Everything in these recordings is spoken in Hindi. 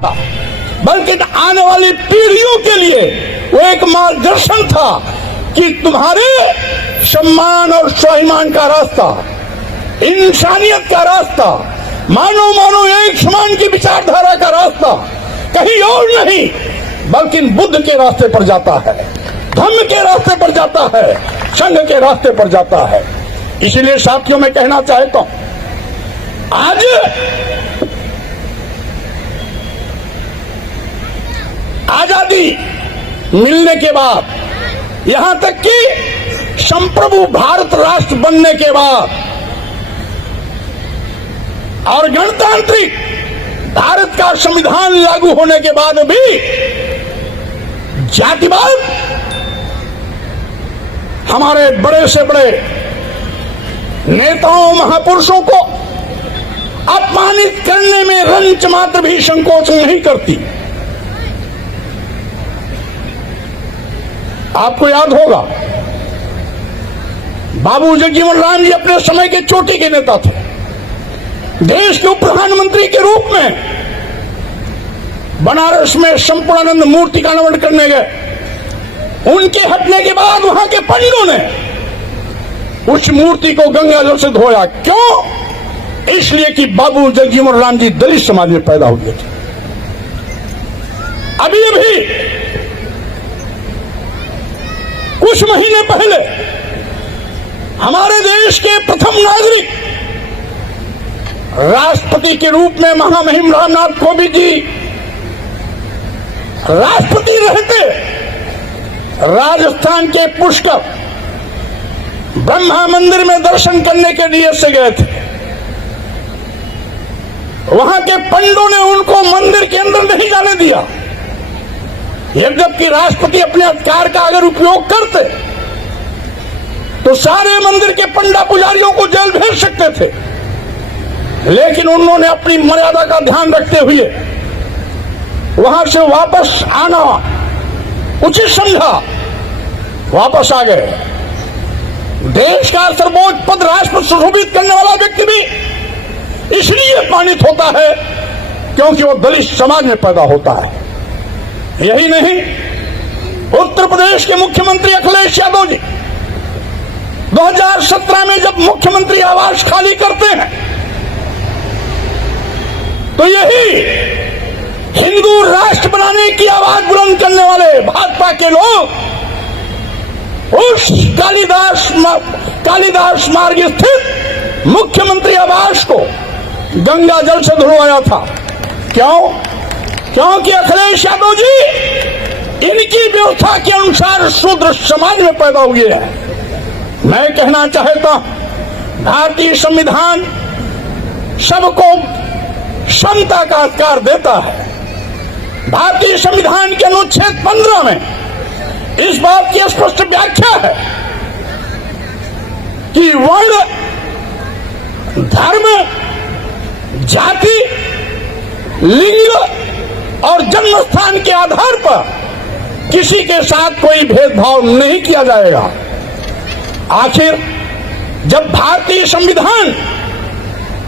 बल्कि आने वाली पीढ़ियों के लिए वो एक मार्गदर्शन था कि तुम्हारे सम्मान और स्वाभिमान का रास्ता, इंसानियत का रास्ता, मानो एक समान की विचारधारा का रास्ता कहीं और नहीं बल्कि बुद्ध के रास्ते पर जाता है, धम्म के रास्ते पर जाता है, संघ के रास्ते पर जाता है। इसलिए साथियों मैं कहना चाहता हूं, आज आजादी मिलने के बाद, यहां तक कि संप्रभु भारत राष्ट्र बनने के बाद और गणतांत्रिक भारत का संविधान लागू होने के बाद भी जातिवाद हमारे बड़े से बड़े नेताओं महापुरुषों को अपमानित करने में रंच मात्र भी संकोच नहीं करती। आपको याद होगा, बाबू जगजीवन राम जी अपने समय के चोटी के नेता थे। देश के उप प्रधानमंत्री के रूप में बनारस में संपूर्णानंद मूर्ति का अनावरण करने गए। उनके हटने के बाद वहां के पंडितों ने उस मूर्ति को गंगा जल से धोया। क्यों? इसलिए कि बाबू जगजीवन राम जी दलित समाज में पैदा हुए थे। अभी कुछ महीने पहले हमारे देश के प्रथम नागरिक राष्ट्रपति के रूप में महामहिम रामनाथ कोविंद जी राष्ट्रपति रहते राजस्थान के पुष्कर ब्रह्मा मंदिर में दर्शन करने के लिए से गए थे। वहां के पंडितों ने उनको मंदिर के अंदर नहीं जाने दिया। जबकि राष्ट्रपति अपने अधिकार का अगर उपयोग करते तो सारे मंदिर के पंडा पुजारियों को जेल भेज सकते थे, लेकिन उन्होंने अपनी मर्यादा का ध्यान रखते हुए वहां से वापस आना उचित समझा, वापस आ गए। देश का सर्वोच्च पद राष्ट्र सुशोभित करने वाला व्यक्ति भी इसलिए अपमानित होता है क्योंकि वो दलित समाज में पैदा होता है। यही नहीं, उत्तर प्रदेश के मुख्यमंत्री अखिलेश यादव जी 2017 में जब मुख्यमंत्री आवास खाली करते हैं तो यही हिंदू राष्ट्र बनाने की आवाज बुलंद करने वाले भाजपा के लोग उस कालिदास मार्ग स्थित मुख्यमंत्री आवास को गंगा जल से धुलवाया था। क्यों? क्योंकि अखिलेश यादव जी इनकी व्यवस्था के अनुसार शूद्र समाज में पैदा हुए हैं। मैं कहना चाहता हूं, भारतीय संविधान सबको समता का अधिकार देता है। भारतीय संविधान के अनुच्छेद 15 में इस बात की स्पष्ट व्याख्या है कि वर्ण, धर्म, जाति, लिंग और जन्म स्थान के आधार पर किसी के साथ कोई भेदभाव नहीं किया जाएगा। आखिर जब भारतीय संविधान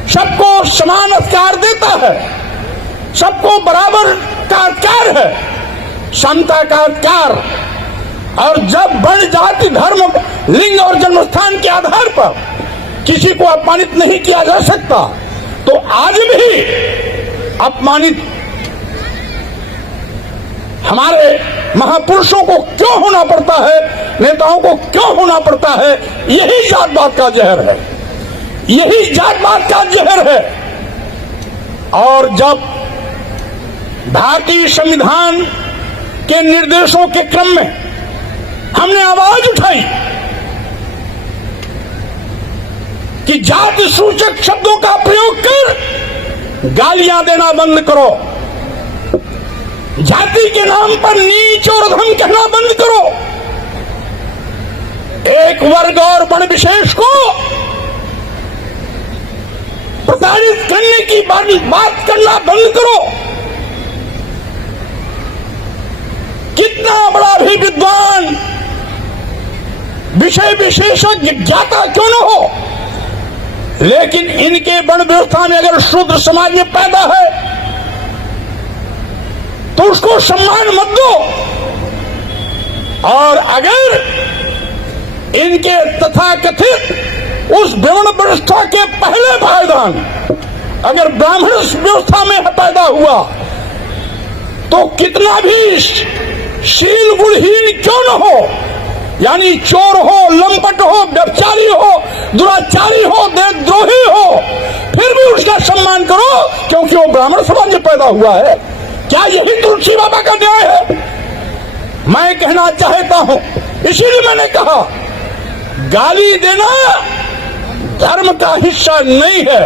सबको समान अधिकार देता है, सबको बराबर का अधिकार है, समता का अधिकार, और जब वर्ण, जाति, धर्म, लिंग और जन्मस्थान के आधार पर किसी को अपमानित नहीं किया जा सकता, तो आज भी अपमानित हमारे महापुरुषों को क्यों होना पड़ता है, नेताओं को क्यों होना पड़ता है? यही जातवाद का जहर है, यही जातवाद का जहर है। और जब भारतीय संविधान के निर्देशों के क्रम में हमने आवाज उठाई कि जाति सूचक शब्दों का प्रयोग कर गालियां देना बंद करो, जाति के नाम पर नीच और अधम कहना बंद करो, एक वर्ग और वर्ण विशेष को प्रताड़ित करने की बात करना बंद करो। कितना बड़ा भी विद्वान, विषय विशेषज्ञ, ज्ञाता क्यों न हो, लेकिन इनके वर्ण व्यवस्था में अगर शूद्र समाज में पैदा है तो उसको सम्मान मत दो। और अगर इनके तथाकथित उस ब्राह्मण व्यवस्था के पहले पायदान अगर ब्राह्मण व्यवस्था में पैदा हुआ तो कितना भी शील गुणहीन क्यों न हो, यानी चोर हो, लंपट हो, व्यभिचारी हो, दुराचारी हो, देशद्रोही हो, फिर भी उसका सम्मान करो क्योंकि वो ब्राह्मण समाज में पैदा हुआ है। क्या यही तुलसी बाबा का न्याय है? मैं कहना चाहता हूं, इसीलिए मैंने कहा गाली देना धर्म का हिस्सा नहीं है।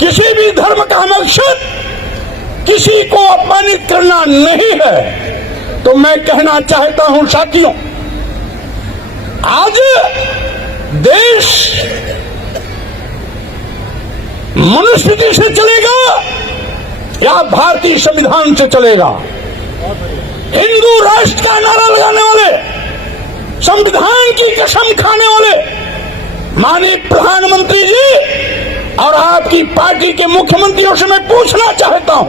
किसी भी धर्म का मकसद किसी को अपमानित करना नहीं है। तो मैं कहना चाहता हूं साथियों, आज देश मनुस्मृति से चलेगा या भारतीय संविधान से चलेगा? हिंदू राष्ट्र का नारा लगाने वाले, संविधान की कसम खाने वाले माननीय प्रधानमंत्री जी और आपकी पार्टी के मुख्यमंत्रियों से मैं पूछना चाहता हूं,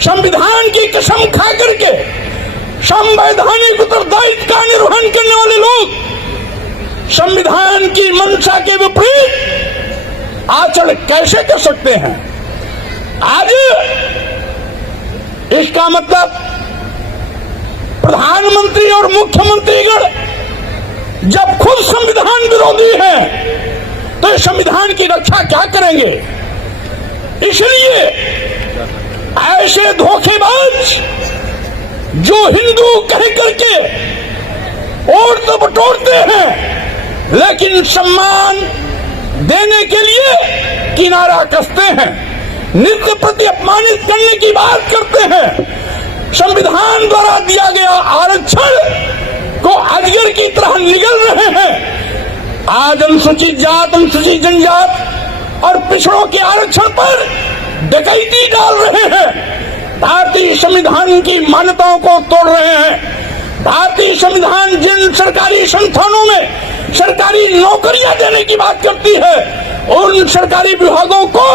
संविधान की कसम खा करके संवैधानिक उत्तरदायित्व का निर्वहन करने वाले लोग संविधान की मंशा के विपरीत आचरण कैसे कर सकते हैं? आज इसका मतलब प्रधानमंत्री और मुख्यमंत्रीगण जब खुद संविधान विरोधी हैं तो इस संविधान की रक्षा क्या करेंगे? इसलिए ऐसे धोखेबाज जो हिंदू कह करके और तो बटोरते हैं लेकिन सम्मान देने के लिए किनारा कसते हैं, नित्य प्रति अपमानित करने की बात करते हैं, संविधान द्वारा दिया गया आरक्षण को अजगर की तरह निगल रहे हैं। आज अनुसूचित जात, अनुसूचित जनजात और पिछड़ों के आरक्षण पर डकैती डाल रहे हैं, भारतीय संविधान की मान्यताओं को तोड़ रहे हैं। भारतीय संविधान जिन सरकारी संस्थानों में सरकारी नौकरियां देने की बात करती है उन सरकारी विभागों को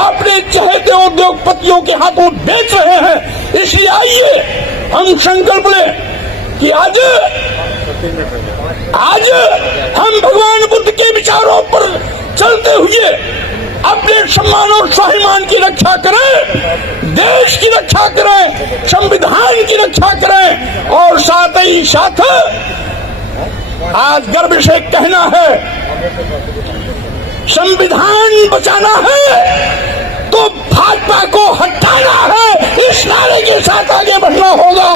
अपने चहेते उद्योगपतियों के हाथों बेच रहे हैं। इसलिए आइए हम संकल्प लें कि आज हम भगवान बुद्ध के विचारों पर चलते हुए अपने सम्मान और स्वाभिमान की रक्षा करें, देश की रक्षा करें, संविधान की रक्षा करें और साथ ही साथ आज गर्व से कहना है संविधान बचाना है तो भाजपा को हटाना है, इस नारे के साथ आगे बढ़ना होगा।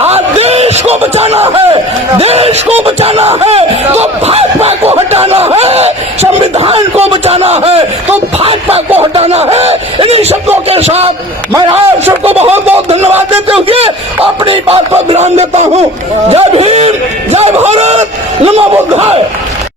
आज देश को बचाना है, देश को बचाना है तो भाजपा को हटाना है, संविधान को बचाना है तो भाजपा को हटाना है। इन्हीं शब्दों के साथ मैं आप सबको बहुत बहुत धन्यवाद देते हुए अपनी बात पर विराम देता हूँ। जय भीम।